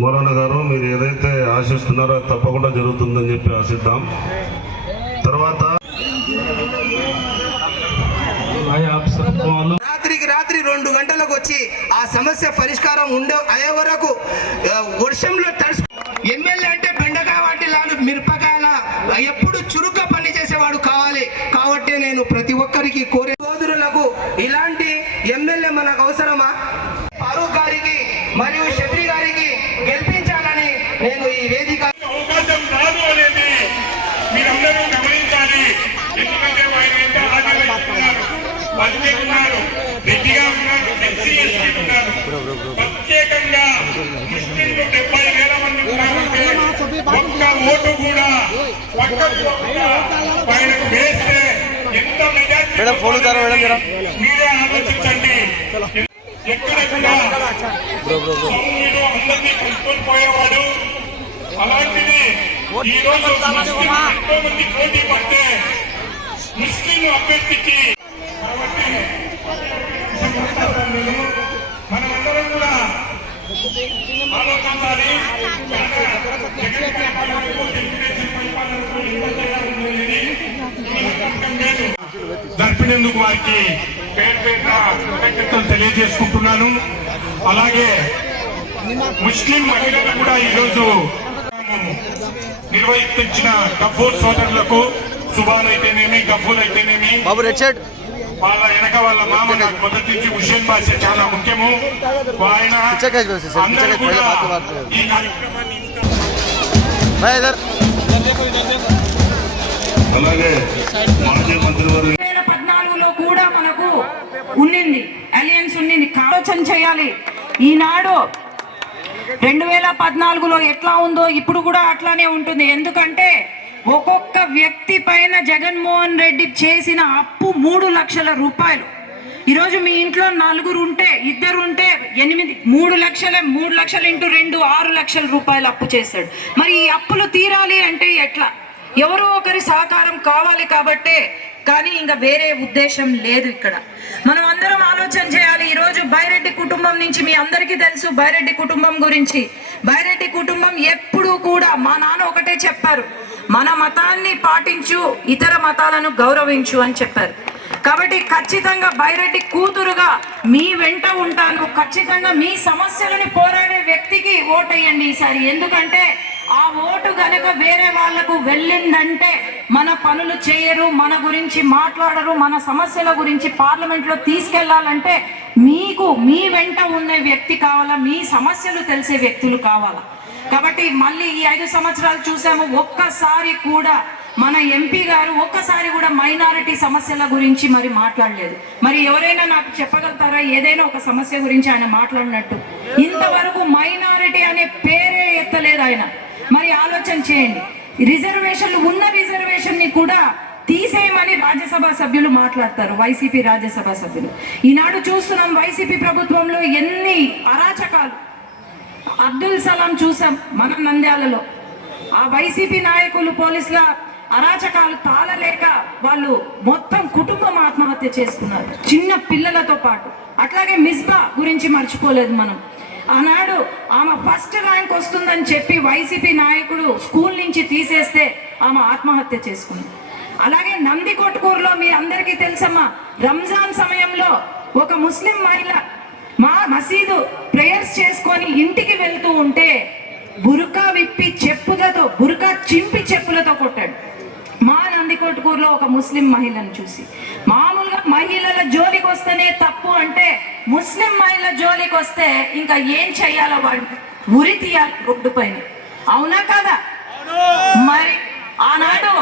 మోరన్న గారు మీరు ఏదైతే ఆశిస్తున్నారో అది తప్పకుండా జరుగుతుందని చెప్పి ఆశిద్దాం. తర్వాత రాత్రి 2 గంటలకు వచ్చి ఆ సమస్య పరిష్కారం అయ్యే వరకు వర్షంలో తడిసి ఎమ్మెల్యే అంటే బెండకాయ వాటి లాంటి మిరపకాయల ఎప్పుడు చురుగ్గా పని చేసేవాడు కావాలి. కాబట్టి నేను ప్రతి ఒక్కరికి కోరే సోదరులకు ఇలాంటి ఎమ్మెల్యే మనకు అవసరమా? ఫారూక్ గారికి మరియు షబ్రి గారికి గెలిపించాలని నేను ఈ వేదిక అవకాశం రాదు అనేది మీరందరూ గమనించాలి. ఎందుకంటే ఉన్నారు, రెడ్డిగా ఉన్నారు, ఎస్సీ ఎస్టీ ఉన్నారు, ప్రత్యేకంగా ముస్లింలు 70,000 మంది ఉన్నారంటే ఒక్క ఓటు కూడా పక్కకు పైనకు వేస్తే ఎంత మెజారిటీ మీరే ఆలోచించండి. ఎక్కడెక్కడ అందరినీ కలుపుకొని పోయేవాడు. అలాంటిది ఈ రోజు ఎంతో మంది పోటీ పడితే ముస్లిం అభ్యర్థికి కాబట్టి మనమందరం కూడా ఆలోచించాలి. జరిపినందుకు వారికి పేరు పేరున కృతజ్ఞతలు తెలియజేసుకుంటున్నాను. అలాగే ముస్లిం మహిళలు కూడా ఈరోజు నిర్వహించిన గఫూర్ సోదరులకు సుబాన్ అయితేనేమి, గఫూర్ అయితేనేమి, వాళ్ళ వెనక వాళ్ళ మామ నాకు మొదటి నుంచి హుషేన్ బాషా చాలా ముఖ్యము. ఆయన అందరూ కూడా ఈ కార్యక్రమాన్ని అలాగే మాజీ మంత్రివర్గ 2014లో కూడా మనకు ఉన్నింది, అలయన్స్ ఉన్నింది. ఆలోచన చేయాలి. ఈనాడు 2014లో ఎట్లా ఉందో ఇప్పుడు కూడా అట్లానే ఉంటుంది. ఎందుకంటే ఒక్కొక్క వ్యక్తి పైన జగన్మోహన్ రెడ్డి చేసిన అప్పు 3 లక్షల రూపాయలు. ఈరోజు మీ ఇంట్లో 4 ఉంటే, 2 ఉంటే 8, 3 లక్షలు ఇంటూ 2 6 లక్షల రూపాయలు అప్పు చేశాడు. మరి ఈ అప్పులు తీరాలి అంటే ఎట్లా? ఎవరో ఒకరి సహకారం కావాలి కాబట్టే, కానీ ఇంకా వేరే ఉద్దేశం లేదు. ఇక్కడ మనం అందరం ఆలోచన చేయాలి. ఈరోజు బైరెడ్డి కుటుంబం నుంచి మీ అందరికీ తెలుసు బైరెడ్డి కుటుంబం గురించి. బైరెడ్డి కుటుంబం ఎప్పుడూ కూడా మా నాన్న ఒకటే చెప్పారు, మన మతాన్ని పాటించు, ఇతర మతాలను గౌరవించు అని చెప్పారు. కాబట్టి ఖచ్చితంగా బైరెడ్డి కూతురుగా మీ వెంట ఉంటాను. ఖచ్చితంగా మీ సమస్యలను పోరాడే వ్యక్తికి ఓటేయండి ఈసారి. ఎందుకంటే ఆ ఓటు గనక వేరే వాళ్లకు వెళ్ళిందంటే మన పనులు చేయరు, మన గురించి మాట్లాడరు, మన సమస్యల గురించి పార్లమెంట్లో తీసుకెళ్లాలంటే మీకు మీ వెంట ఉండే వ్యక్తి కావాలా, మీ సమస్యలు తెలిసే వ్యక్తులు కావాలా. కాబట్టి మళ్ళీ ఈ 5 సంవత్సరాలు చూసాము, ఒక్కసారి కూడా మన ఎంపీ గారు ఒక్కసారి కూడా మైనారిటీ సమస్యల గురించి మరి మాట్లాడలేదు. మరి ఎవరైనా నాకు చెప్పగలుగుతారా ఏదైనా ఒక సమస్య గురించి ఆయన మాట్లాడినట్టు? ఇంతవరకు మైనారిటీ అనే పేరే ఎత్తలేదు ఆయన. మరి ఆలోచన చేయండి. రిజర్వేషన్లు ఉన్న రిజర్వేషన్ ని కూడా తీసేయమని రాజ్యసభ సభ్యులు మాట్లాడతారు, వైసీపీ రాజ్యసభ సభ్యులు. ఈనాడు చూస్తున్నాం వైసీపీ ప్రభుత్వంలో ఎన్ని అరాచకాలు. అబ్దుల్ సలాం చూసాం మన నంద్యాలలో. ఆ వైసీపీ నాయకులు పోలీసుల అరాచకాలు తాళలేక వాళ్ళు మొత్తం కుటుంబం ఆత్మహత్య చేసుకున్నారు, చిన్న పిల్లలతో పాటు. అట్లాగే మిస్బా గురించి మర్చిపోలేదు మనం. ఆనాడు ఆమె ఫస్ట్ ర్యాంక్ వస్తుందని చెప్పి వైసీపీ నాయకుడు స్కూల్ నుంచి తీసేస్తే ఆమె ఆత్మహత్య చేసుకుంది. అలాగే నందికొట్కూరులో మీ అందరికీ తెలుసమ్మా, రంజాన్ సమయంలో ఒక ముస్లిం మహిళ మా మసీదు ప్రేయర్స్ చేసుకొని ఇంటికి వెళ్తూ ఉంటే బురకా విప్పి చెప్పులతో, బురకా చింపి చెప్పులతో కొట్టాడు. మా నందికొట్కూరులో ఒక ముస్లిం మహిళను చూసి. మామూలుగా మహిళల జోలికి వస్తేనే తప్పు అంటే, ముస్లిం మహిళ జోలికి వస్తే ఇంకా ఏం చెయ్యాలో వాడు ఉరి తీయాలి రోడ్డు పైన. అవునా కదా? మరి ఆనాడు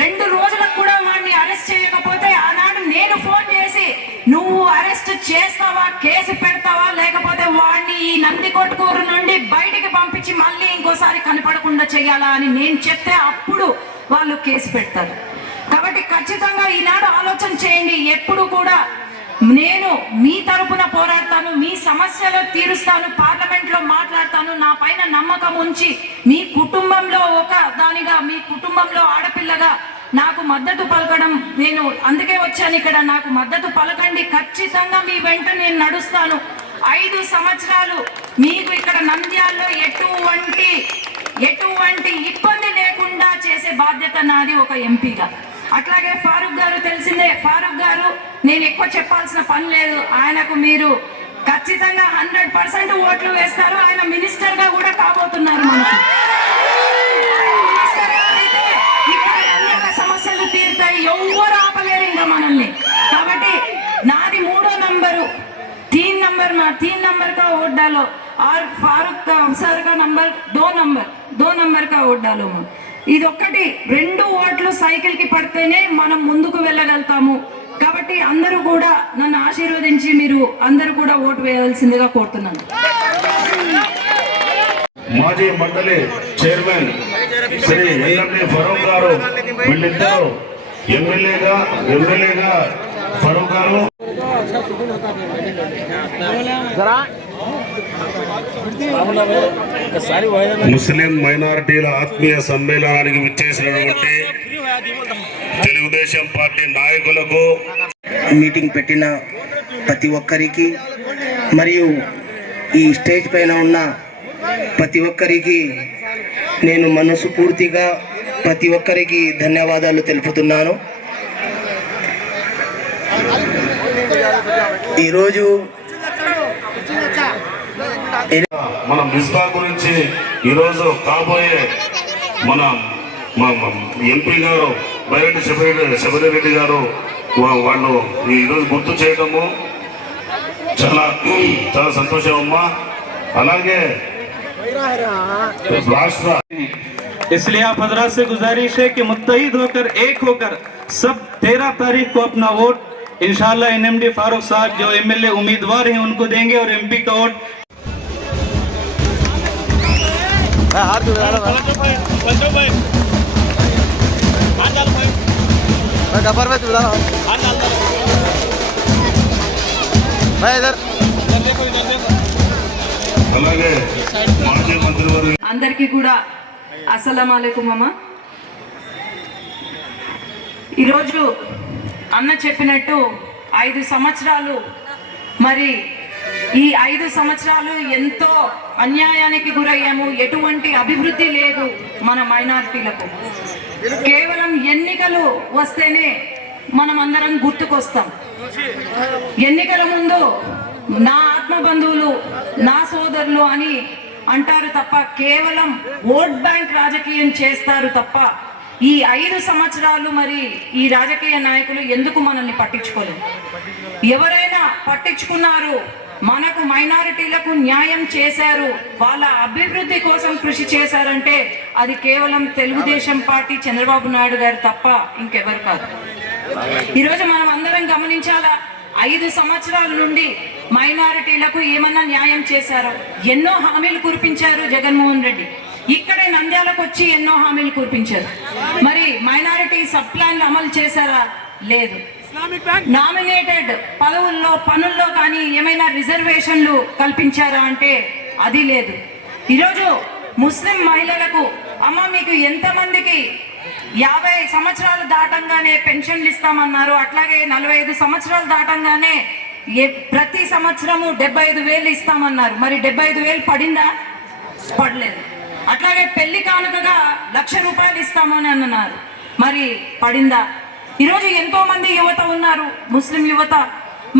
2 రోజులకు కూడా వాడిని అరెస్ట్ చేయకపోతే ఆనాడు నేను ఫోన్ చేసి నువ్వు అరెస్ట్ చేస్తావా, కేసు పెడతావా, లేకపోతే వాడిని ఈ నందికొట్కూరు నుండి బయటికి పంపించి మళ్ళీ ఇంకోసారి కనపడకుండా చెయ్యాలా అని నేను చెప్తే అప్పుడు వాళ్ళు కేసు పెడతారు. కాబట్టి ఖచ్చితంగా ఈనాడు ఆలోచన చేయండి. ఎప్పుడు కూడా నేను మీ తరపున పోరాడతాను, మీ సమస్యలు తీరుస్తాను, పార్లమెంట్లో మాట్లాడతాను. నా పైన నమ్మకం ఉంచి మీ కుటుంబంలో ఒక దానిగా, మీ కుటుంబంలో ఆడపిల్లగా నాకు మద్దతు పలకడం, నేను అందుకే వచ్చాను ఇక్కడ. నాకు మద్దతు పలకండి, ఖచ్చితంగా మీ వెంట నేను నడుస్తాను. 5 సంవత్సరాలు మీకు ఇక్కడ నంద్యాలలో ఎటువంటి ఇబ్బంది లేకుండా చేసే బాధ్యత నాది ఒక ఎంపీగా. అట్లాగే ఫారూక్ గారు తెలిసిందే, ఫారూక్ గారు నేను ఎక్కువ చెప్పాల్సిన పని లేదు, ఆయనకు మీరు ఖచ్చితంగా 100% ఓట్లు వేస్తారు. ఆయన మినిస్టర్ గా కూడా కాబోతున్నారు. మనకు మినిస్టర్ గా అయితే ఇక్కడ నంద్యాల సమస్యలు తీరుతాయి, ఎవ్వరు ఆపలేరు ఇంకా మనల్ని. కాబట్టి నాది 3వ నంబరు, 3 नंबर का वोट डालो और फारूक का अफसर का नंबर 2 नंबर का वोट डालो. ఇదొక్కటి 2 ఓట్లు సైకిల్ కి పడితేనే మనం ముందుకు వెళ్ళగలుగుతాము. కాబట్టి అందరూ కూడా నన్ను ఆశీర్వదించి మీరు అందరూ కూడా ఓటు వేయాల్సిందిగా కోరుతున్నాను. మాజీ మండలి చైర్మన్ శ్రీ ఎల్ఎండి ఫరూక్ గారు, వీళ్ళిద్దరూ ఎమ్మెల్యేగా ఫరూక్ గారు ముస్లిం మైనారిటీల ఆత్మీయ సమ్మేళనానికి విచ్చేసినటువంటి తెలుగుదేశం పార్టీ నాయకులకు, మీటింగ్ పెట్టిన ప్రతి ఒక్కరికి మరియు ఈ స్టేజ్ పైన ఉన్న ప్రతి ఒక్కరికి నేను మనసు పూర్తిగా ప్రతి ఒక్కరికి ధన్యవాదాలు తెలుపుతున్నాను. ఈరోజు మన మిస్బా గురించి ఈరోజు కాబోయే మన ఎంపీ గారు బైరెడ్డి శబరిరెడ్డి గారు వాళ్ళు ఈరోజు గుర్తు చేయడము చాలా సంతోషం అమ్మా. అలాగే రాష్ట్ర इसलिए आप हजरात से गुजारिश है कि मुत्तहिद होकर एक होकर सब 13 तारीख को अपना वोट इंशाल्लाह एनएमडी फारूक साहब जो एमएलए उम्मीदवार हैं उनको देंगे और एमपी का वोट అలాగే మాజీ మంత్రివర్గ అందరికీ కూడా అస్సలాము అలైకుం అమ్మ. ఈరోజు అన్న చెప్పినట్టు 5 సంవత్సరాలు, మరి ఈ 5 సంవత్సరాలు ఎంతో అన్యాయానికి గురయ్యాము. ఎటువంటి అభివృద్ధి లేదు మన మైనారిటీలకు. కేవలం ఎన్నికలు వస్తేనే మనం అందరం గుర్తుకొస్తాం. ఎన్నికల ముందు నా ఆత్మ బంధువులు, నా సోదరులు అని అంటారు తప్ప కేవలం ఓట్ బ్యాంక్ రాజకీయం చేస్తారు తప్ప ఈ 5 సంవత్సరాలు మరి ఈ రాజకీయ నాయకులు ఎందుకు మనల్ని పట్టించుకోలేదు? ఎవరైనా పట్టించుకున్నారు, మనకు మైనారిటీలకు న్యాయం చేశారు, వాళ్ళ అభివృద్ధి కోసం కృషి చేశారంటే అది కేవలం తెలుగుదేశం పార్టీ చంద్రబాబు నాయుడు గారు తప్ప ఇంకెవరు కాదు. ఈరోజు మనం అందరం గమనించాలా, 5 సంవత్సరాల నుండి మైనారిటీలకు ఏమన్నా న్యాయం చేశారో? ఎన్నో హామీలు కురిపించారు జగన్మోహన్ రెడ్డి. ఇక్కడే నంద్యాలకు వచ్చి ఎన్నో హామీలు కురిపించారు. మరి మైనారిటీ సబ్ ప్లాన్లు అమలు చేశారా? లేదు. నామినేటెడ్ పదవుల్లో పనుల్లో కానీ ఏమైనా రిజర్వేషన్లు కల్పించారా అంటే అది లేదు. ఈరోజు ముస్లిం మహిళలకు అమ్మ మీకు ఎంతమందికి 50 సంవత్సరాలు దాటంగానే పెన్షన్లు ఇస్తామన్నారు, అట్లాగే 45 సంవత్సరాలు దాటంగానే ప్రతి సంవత్సరము 75,000 ఇస్తామన్నారు. మరి 75,000 పడిందా? పడలేదు. అట్లాగే పెళ్లి కానుకగా 1,00,000 రూపాయలు ఇస్తామని అన్నారు, మరి పడిందా? ఈరోజు ఎంతో మంది యువత ఉన్నారు, ముస్లిం యువత.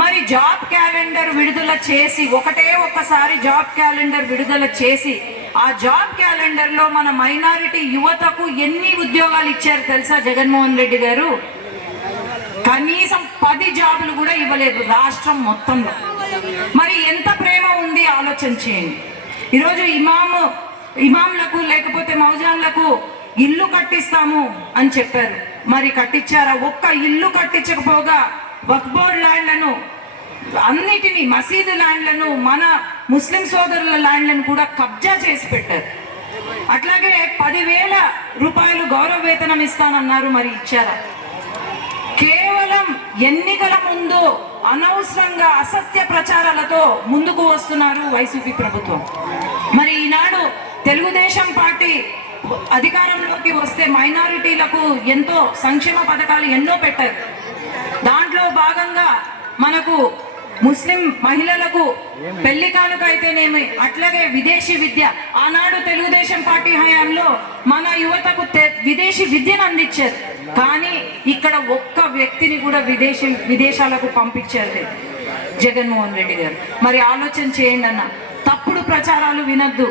మరి జాబ్ క్యాలెండర్ విడుదల చేసి ఒక్కసారి జాబ్ క్యాలెండర్ విడుదల చేసి ఆ జాబ్ క్యాలెండర్ లో మన మైనారిటీ యువతకు ఎన్ని ఉద్యోగాలు ఇచ్చారు తెలుసా జగన్మోహన్ రెడ్డి గారు? కనీసం 10 జాబులు కూడా ఇవ్వలేదు రాష్ట్రం మొత్తంలో. మరి ఎంత ప్రేమ ఉంది ఆలోచన చేయండి. ఈరోజు ఇమాంలకు లేకపోతే మౌజాన్లకు ఇల్లు కట్టిస్తాము అని చెప్పారు, మరి కట్టించారా? ఒక్క ఇల్లు కట్టించకపోగా వక్ఫ్ బోర్డ్ ల్యాండ్లను అన్నిటినీ, మసీదు ల్యాండ్లను, మన ముస్లిం సోదరుల ల్యాండ్లను కూడా కబ్జా చేసి పెట్టారు. అట్లాగే 10,000 రూపాయలు గౌరవ వేతనం ఇస్తానన్నారు, మరి ఇచ్చారా? కేవలం ఎన్నికల ముందు అనవసరంగా అసత్య ప్రచారాలతో ముందుకు వస్తున్నారు వైసీపీ ప్రభుత్వం. మరి ఈనాడు తెలుగుదేశం పార్టీ అధికారంలోకి వస్తే మైనారిటీలకు ఎంతో సంక్షేమ పథకాలు ఎన్నో పెట్టారు. దాంట్లో భాగంగా మనకు ముస్లిం మహిళలకు పెళ్లి కానుక అయితేనేమి, అట్లాగే విదేశీ విద్య. ఆనాడు తెలుగుదేశం పార్టీ హయాంలో మన యువతకు విదేశీ విద్యను అందించారు, కానీ ఇక్కడ ఒక్క వ్యక్తిని కూడా విదేశాలకు పంపించారు జగన్మోహన్ రెడ్డి గారు. మరి ఆలోచన చేయండి అన్న, తప్పుడు ప్రచారాలు వినొద్దు.